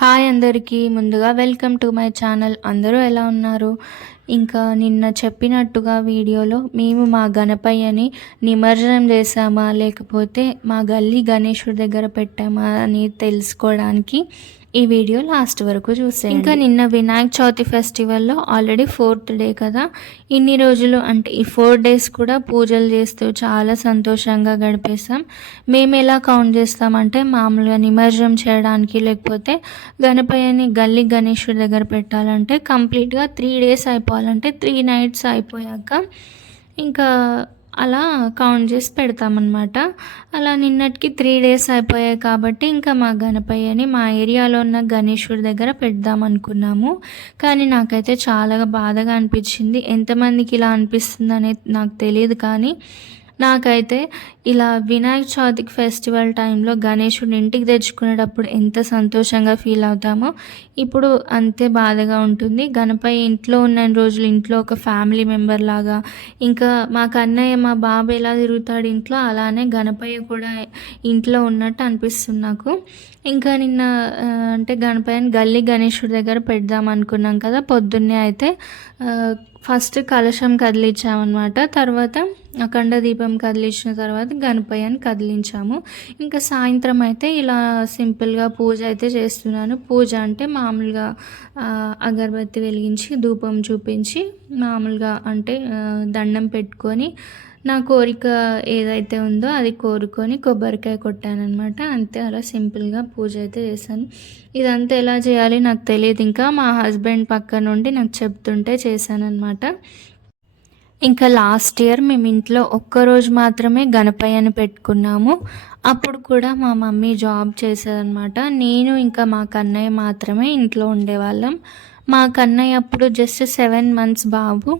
Hi అందరికీ ముందుగా welcome to my channel. అందరూ ఎలా ఉన్నారు? ఇంకా నిన్న చెప్పినట్టుగా వీడియోలో మేము మా గణపయ్యని నిమజ్జనం చేసామా లేకపోతే మా గల్లీ గణేశుడి దగ్గర పెట్టామా అని తెలుసుకోవడానికి ఈ వీడియో లాస్ట్ వరకు చూసేయండి. ఇంకా నిన్న వినాయక చవితి ఫెస్టివల్లో ఆల్రెడీ ఫోర్త్ డే కదా. ఇన్ని రోజులు అంటే ఈ ఫోర్ డేస్ కూడా పూజలు చేస్తూ చాలా సంతోషంగా గడిపేసాం మేము ఎలా కౌంట్ చేస్తామంటే మామూలుగా నిమజ్జనం చేయడానికి లేకపోతే గణపయ్యని గల్లీ గణేశుడి దగ్గర పెట్టాలంటే కంప్లీట్గా త్రీ డేస్ అయిపోవాలంటే త్రీ నైట్స్ అయిపోయాక ఇంకా అలా కౌంట్ చేసి పెడతామన్నమాట. అలా నిన్నటికి త్రీ డేస్ అయిపోయాయి కాబట్టి ఇంకా మా గణపయ్యని మా ఏరియాలో ఉన్న గణేశుడి దగ్గర పెడదాం అనుకున్నాము కానీ నాకైతే చాలా బాధగా అనిపించింది. ఎంతమందికి ఇలా అనిపిస్తుంది అనేది నాకు తెలియదు కానీ నాకైతే ఇలా వినాయక చవితికి ఫెస్టివల్ టైంలో గణేషుడిని ఇంటికి తెచ్చుకునేటప్పుడు ఎంత సంతోషంగా ఫీల్ అవుతామో ఇప్పుడు అంతే బాధగా ఉంటుంది. గణపయ్య ఇంట్లో ఉన్న రోజులు ఇంట్లో ఒక ఫ్యామిలీ మెంబర్ లాగా ఇంకా మా కన్నయ్య మా బాబు ఎలా తిరుగుతాడు ఇంట్లో అలానే గణపయ్య కూడా ఇంట్లో ఉన్నట్టు అనిపిస్తుంది నాకు. ఇంకా నిన్న అంటే గణపయ్యని గల్లీ గణేశుడి దగ్గర పెడదాం అనుకున్నాం కదా పొద్దున్నే అయితే ఫస్ట్ కలశం కదిలించామన్నమాట. తర్వాత అఖండ దీపం కదిలించిన తర్వాత గణపయ్యని కదిలించాము. ఇంకా సాయంత్రం అయితే ఇలా సింపుల్గా పూజ అయితే చేస్తున్నాను. పూజ అంటే మామూలుగా అగరబత్తి వెలిగించి ధూపం చూపించి మామూలుగా అంటే దండం పెట్టుకొని నా కోరిక ఏదైతే ఉందో అది కోరుకొని కొబ్బరికాయ కొట్టానమాట అంతే అలా సింపుల్గా పూజ అయితే చేశాను. ఇదంతా ఎలా చేయాలి నాకు తెలియదు ఇంకా. మా హస్బెండ్ పక్క నుండి నాకు చెప్తుంటే చేశానమాట ఇంకా లాస్ట్ ఇయర్ మేము ఇంట్లో ఒక్కరోజు మాత్రమే గణపయ్యని పెట్టుకున్నాము. అప్పుడు కూడా మా మమ్మీ జాబ్ చేసేదనమాట నేను ఇంకా మా కన్నయ్య మాత్రమే ఇంట్లో ఉండేవాళ్ళం. మా కన్నయ్య అప్పుడు జస్ట్ సెవెన్ మంత్స్ బాబు.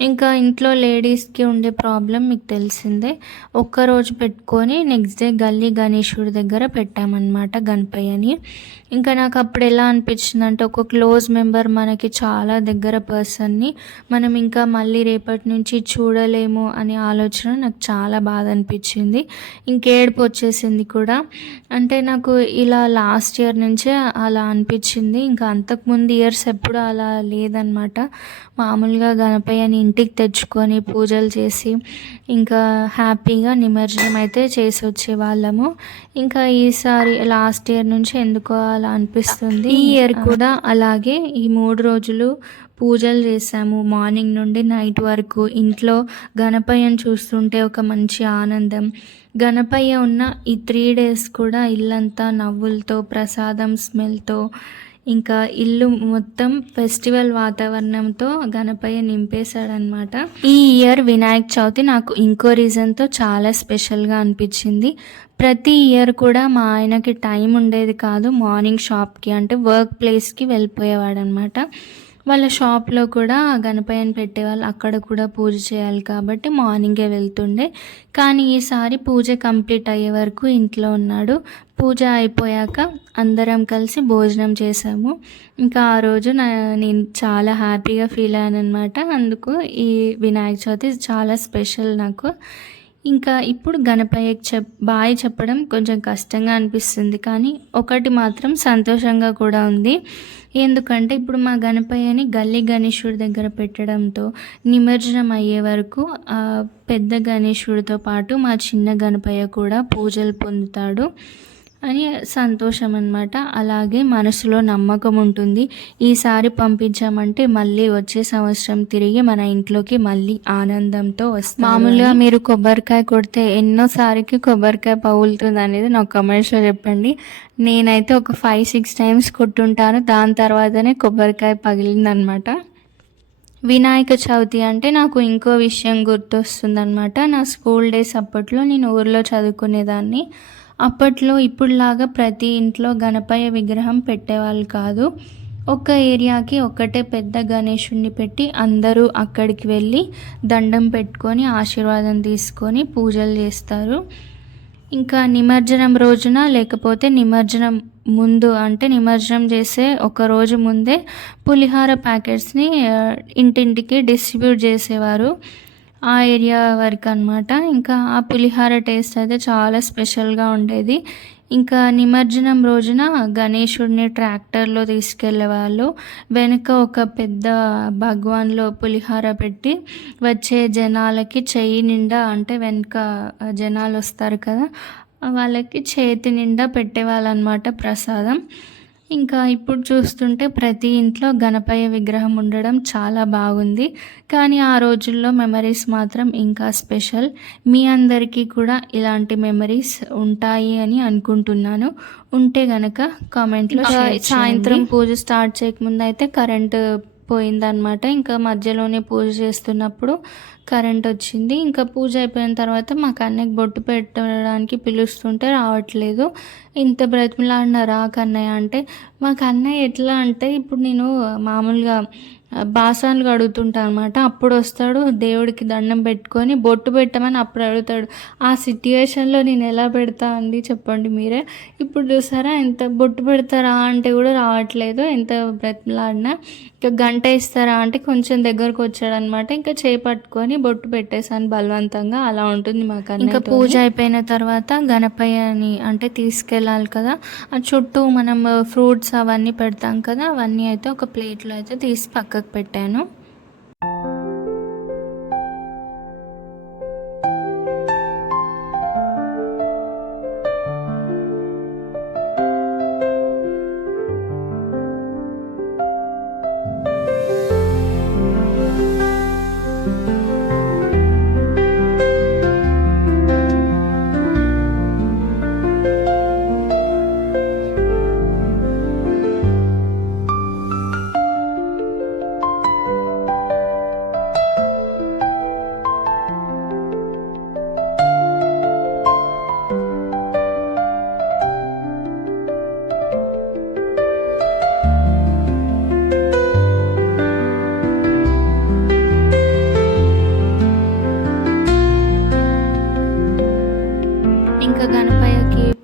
ఇంకా ఇంట్లో లేడీస్కి ఉండే ప్రాబ్లం మీకు తెలిసిందే. ఒక్కరోజు పెట్టుకొని నెక్స్ట్ డే గల్లీ గణేశుడి దగ్గర పెట్టామన్నమాట గణపయ్యని. ఇంకా నాకు అప్పుడు ఎలా అనిపించింది అంటే ఒక క్లోజ్ మెంబర్ మనకి చాలా దగ్గర పర్సన్ని మనం ఇంకా మళ్ళీ రేపటి నుంచి చూడలేము అనే ఆలోచన నాకు చాలా బాధ అనిపించింది. ఇంకేడుపు వచ్చేసింది కూడా. అంటే నాకు ఇలా లాస్ట్ ఇయర్ నుంచే అలా అనిపించింది. ఇంకా అంతకుముందు ఇయర్స్ ఎప్పుడు అలా లేదనమాట మామూలుగా గణపయ్యని ఇంటికి తెచ్చుకొని పూజలు చేసి ఇంకా హ్యాపీగా నిమజ్జనం అయితే చేసి వచ్చే వాళ్ళము. ఇంకా ఈసారి లాస్ట్ ఇయర్ నుంచి ఎందుకో అలా అనిపిస్తుంది. ఈ ఇయర్ కూడా అలాగే ఈ మూడు రోజులు పూజలు చేసాము మార్నింగ్ నుండి నైట్ వరకు ఇంట్లో గణపయ్యను చూస్తుంటే ఒక మంచి ఆనందం. గణపయ్య ఉన్న ఈ త్రీ డేస్ కూడా ఇల్లంతా నవ్వులతో ప్రసాదం స్మెల్తో ఇంకా ఇల్లు మొత్తం ఫెస్టివల్ వాతావరణంతో గణపయ్య నింపేశాడనమాట ఈ ఇయర్ వినాయక చవితి నాకు ఇంకో రీజన్తో చాలా స్పెషల్గా అనిపించింది. ప్రతి ఇయర్ కూడా మా ఆయనకి టైం ఉండేది కాదు మార్నింగ్ షాప్కి అంటే వర్క్ ప్లేస్కి వెళ్ళిపోయేవాడనమాట వాళ్ళ షాప్లో కూడా గణపయ్యను పెట్టేవాళ్ళు. అక్కడ కూడా పూజ చేయాలి కాబట్టి మార్నింగే వెళ్తుండే. కానీ ఈసారి పూజ కంప్లీట్ అయ్యే వరకు ఇంట్లో ఉన్నాడు. పూజ అయిపోయాక అందరం కలిసి భోజనం చేసాము. ఇంకా ఆ రోజు నా నేను చాలా హ్యాపీగా ఫీల్ అయ్యాను అనమాట అందుకు ఈ వినాయక చవితి చాలా స్పెషల్ నాకు. ఇంకా ఇప్పుడు గణపయ్యకి చెప్ బాయ్ చెప్పడం కొంచెం కష్టంగా అనిపిస్తుంది కానీ ఒకటి మాత్రం సంతోషంగా కూడా ఉంది. ఎందుకంటే ఇప్పుడు మా గణపయ్యని గల్లీ గణేశుడి దగ్గర పెట్టడంతో నిమజ్జనం అయ్యే వరకు పెద్ద గణేశుడితో పాటు మా చిన్న గణపయ్య కూడా పూజలు పొందుతాడు. అని సంతోషం అనమాట అలాగే మనసులో నమ్మకం ఉంటుంది. ఈసారి పంపించామంటే మళ్ళీ వచ్చే సంవత్సరం తిరిగి మన ఇంట్లోకి మళ్ళీ ఆనందంతో వస్తుంది మామూలుగా మీరు కొబ్బరికాయ కొడితే ఎన్నోసారికి కొబ్బరికాయ పగులుతుంది అనేది నాకు కమర్షియల్ చెప్పండి. నేనైతే ఒక ఫైవ్ సిక్స్ టైమ్స్ కొట్టుంటాను. దాని తర్వాతనే కొబ్బరికాయ పగిలిందనమాట వినాయక చవితి అంటే నాకు ఇంకో విషయం గుర్తొస్తుంది అనమాట నా స్కూల్ డేస్ అప్పట్లో నేను ఊర్లో చదువుకునేదాన్ని. అప్పట్లో ఇప్పుడులాగా ప్రతి ఇంట్లో గణపయ్య విగ్రహం పెట్టేవాళ్ళు కాదు. ఒక్క ఏరియాకి ఒక్కటే పెద్ద గణేషుణ్ణి పెట్టి అందరూ అక్కడికి వెళ్ళి దండం పెట్టుకొని ఆశీర్వాదం తీసుకొని పూజలు చేస్తారు. ఇంకా నిమజ్జనం రోజున లేకపోతే నిమజ్జనం ముందు అంటే నిమజ్జనం చేసే ఒక రోజు ముందే పులిహార ప్యాకెట్స్ని ఇంటింటికి డిస్ట్రిబ్యూట్ చేసేవారు. ఆ ఏరియా వరకు అనమాట ఇంకా ఆ పులిహార టేస్ట్ అయితే చాలా స్పెషల్గా ఉండేది. ఇంకా నిమజ్జనం రోజున గణేషుడిని ట్రాక్టర్లో తీసుకెళ్ళే వాళ్ళు వెనుక ఒక పెద్ద భగవాన్లో పులిహార పెట్టి వచ్చే జనాలకి చెయ్యి నిండా అంటే వెనుక జనాలు వస్తారు కదా వాళ్ళకి చేతి నిండా పెట్టేవాళ్ళు అనమాట ప్రసాదం. ఇంకా ఇప్పుడు చూస్తుంటే ప్రతి ఇంట్లో గణపయ్య విగ్రహం ఉండడం చాలా బాగుంది. కానీ ఆ రోజుల్లో మెమరీస్ మాత్రం ఇంకా స్పెషల్ మీ అందరికీ కూడా ఇలాంటి మెమరీస్ ఉంటాయి అని అనుకుంటున్నాను. ఉంటే గనక కామెంట్లో సాయంత్రం పూజ స్టార్ట్ చేయకముందు అయితే కరెంటు పోయిందనమాట ఇంకా మధ్యలోనే పూజ చేస్తున్నప్పుడు కరెంట్ వచ్చింది. ఇంకా పూజ అయిపోయిన తర్వాత మా కన్నయ్యకి బొట్టు పెట్టడానికి పిలుస్తుంటే రావట్లేదు. ఇంత బ్రతిమలాడినారా కన్నయ్య అంటే? మా కన్నయ్య ఎట్లా అంటే ఇప్పుడు నేను మామూలుగా బాసాలు కడుగుతుంటా అనమాట అప్పుడు వస్తాడు దేవుడికి దండం పెట్టుకొని బొట్టు పెట్టమని అప్పుడు అడుగుతాడు ఆ సిట్యుయేషన్లో నేను ఎలా పెడతా? అండి చెప్పండి మీరే. ఇప్పుడు చూసారా ఎంత బొట్టు పెడతారా అంటే కూడా రావట్లేదు. ఎంత బ్రతిమలాడినా గంట ఇస్తారా అంటే కొంచెం దగ్గరకు వచ్చాడనమాట. ఇంకా చేపట్టుకొని బొట్టు పెట్టేశాను బలవంతంగా. అలా ఉంటుంది మాకు ఇంకా పూజ అయిపోయిన తర్వాత గణపయ్యని అంటే తీసుకెళ్ళాలి కదా. ఆ చుట్టూ మనం ఫ్రూట్స్ అవన్నీ పెడతాం కదా. అవన్నీ అయితే ఒక ప్లేట్లో అయితే తీసి పక్కకు పెట్టాను.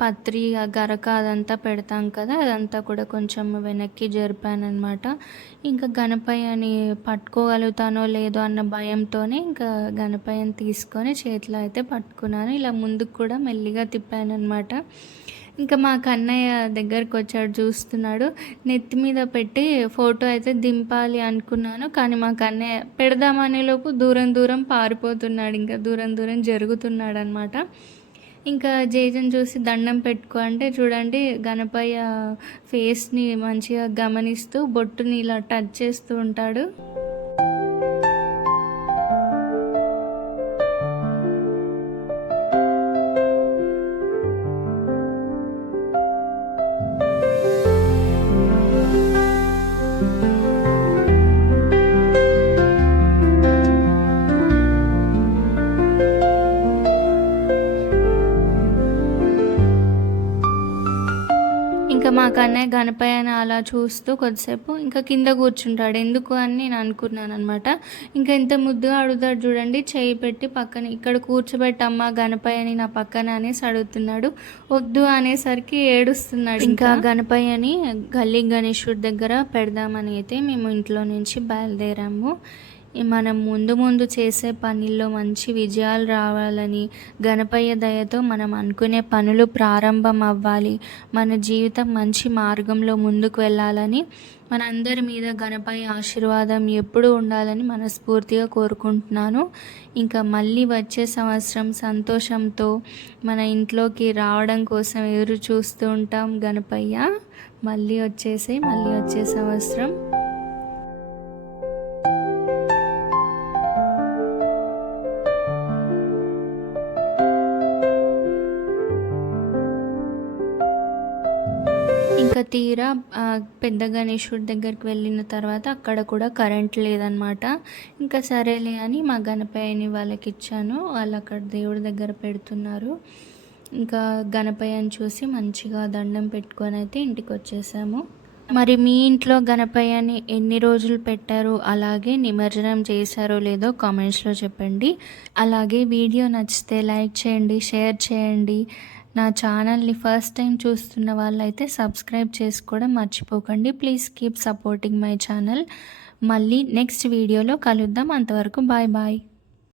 పత్రి గరక అదంతా పెడతాం కదా అదంతా కూడా కొంచెం వెనక్కి జరిపాను అనమాట ఇంకా గణపయ్యని పట్టుకోగలుగుతానో లేదో అన్న భయంతోనే ఇంకా గణపయ్యని తీసుకొని చేతిలో అయితే పట్టుకున్నాను. ఇలా ముందుకు కూడా మెల్లిగా తిప్పాను అనమాట ఇంకా మా కన్నయ్య దగ్గరకు వచ్చాడు చూస్తున్నాడు. నెత్తి మీద పెట్టి ఫోటో అయితే దింపాలి అనుకున్నాను కానీ మా కన్నయ్య పెడదామనే లోపు దూరం దూరం పారిపోతున్నాడు ఇంకా దూరం దూరం జరుగుతున్నాడు అనమాట ఇంకా జేజన్ చూసి దండం పెట్టుకో అంటే చూడండి గణపయ్య ఫేస్ని మంచిగా గమనిస్తూ బొట్టుని ఇలా టచ్ చేస్తూ ఉంటాడు. మా కన్నయ్య గణపయ్యని అలా చూస్తూ కొద్దిసేపు ఇంకా కింద కూర్చుంటాడు. ఎందుకు అని నేను అనుకున్నాను అనమాట ఇంకా ఇంత ముద్దుగా అడుగుతాడు చూడండి. చేయి పెట్టి పక్కన ఇక్కడ కూర్చోబెట్టమ్మా గణపయ్యని నా పక్కన అనేసి అడుగుతున్నాడు. వద్దు అనేసరికి ఏడుస్తున్నాడు ఇంకా గణపయ్యని గల్లీ గణేశుడి దగ్గర పెడదామని అయితే మేము ఇంట్లో నుంచి బయలుదేరాము. మనం ముందు ముందు చేసే పనుల్లో మంచి విజయాలు రావాలని గణపయ్య దయతో మనం అనుకునే పనులు ప్రారంభం అవ్వాలి మన జీవితం మంచి మార్గంలో ముందుకు వెళ్ళాలని మనందరి మీద గణపయ్య ఆశీర్వాదం ఎప్పుడూ ఉండాలని మనస్ఫూర్తిగా కోరుకుంటున్నాను. ఇంకా మళ్ళీ వచ్చే సంవత్సరం సంతోషంతో మన ఇంట్లోకి రావడం కోసం ఎదురు చూస్తూ ఉంటాం గణపయ్య. మళ్ళీ వచ్చేసి మళ్ళీ వచ్చే సంవత్సరం. తీరా పెద్ద గణేశుడి దగ్గరికి వెళ్ళిన తర్వాత అక్కడ కూడా కరెంట్ లేదనమాట ఇంకా సరేలే అని మా గణపయ్యని వాళ్ళకి ఇచ్చాను వాళ్ళు అక్కడ దేవుడి దగ్గర పెడుతున్నారు. ఇంకా గణపయ్యని చూసి మంచిగా దండం పెట్టుకొని అయితే ఇంటికి వచ్చేసాము మరి మీ ఇంట్లో గణపయ్యని ఎన్ని రోజులు పెట్టారు? అలాగే నిమజ్జనం చేశారో లేదో కామెంట్స్లో చెప్పండి. అలాగే వీడియో నచ్చితే లైక్ చేయండి షేర్ చేయండి. నా ఛానల్ని ఫస్ట్ టైం చూస్తున్న వాళ్ళైతే సబ్స్క్రైబ్ చేసుకోవడం మర్చిపోకండి. Please keep supporting my channel. మళ్ళీ నెక్స్ట్ వీడియోలో కలుద్దాం. అంతవరకు బాయ్ బాయ్.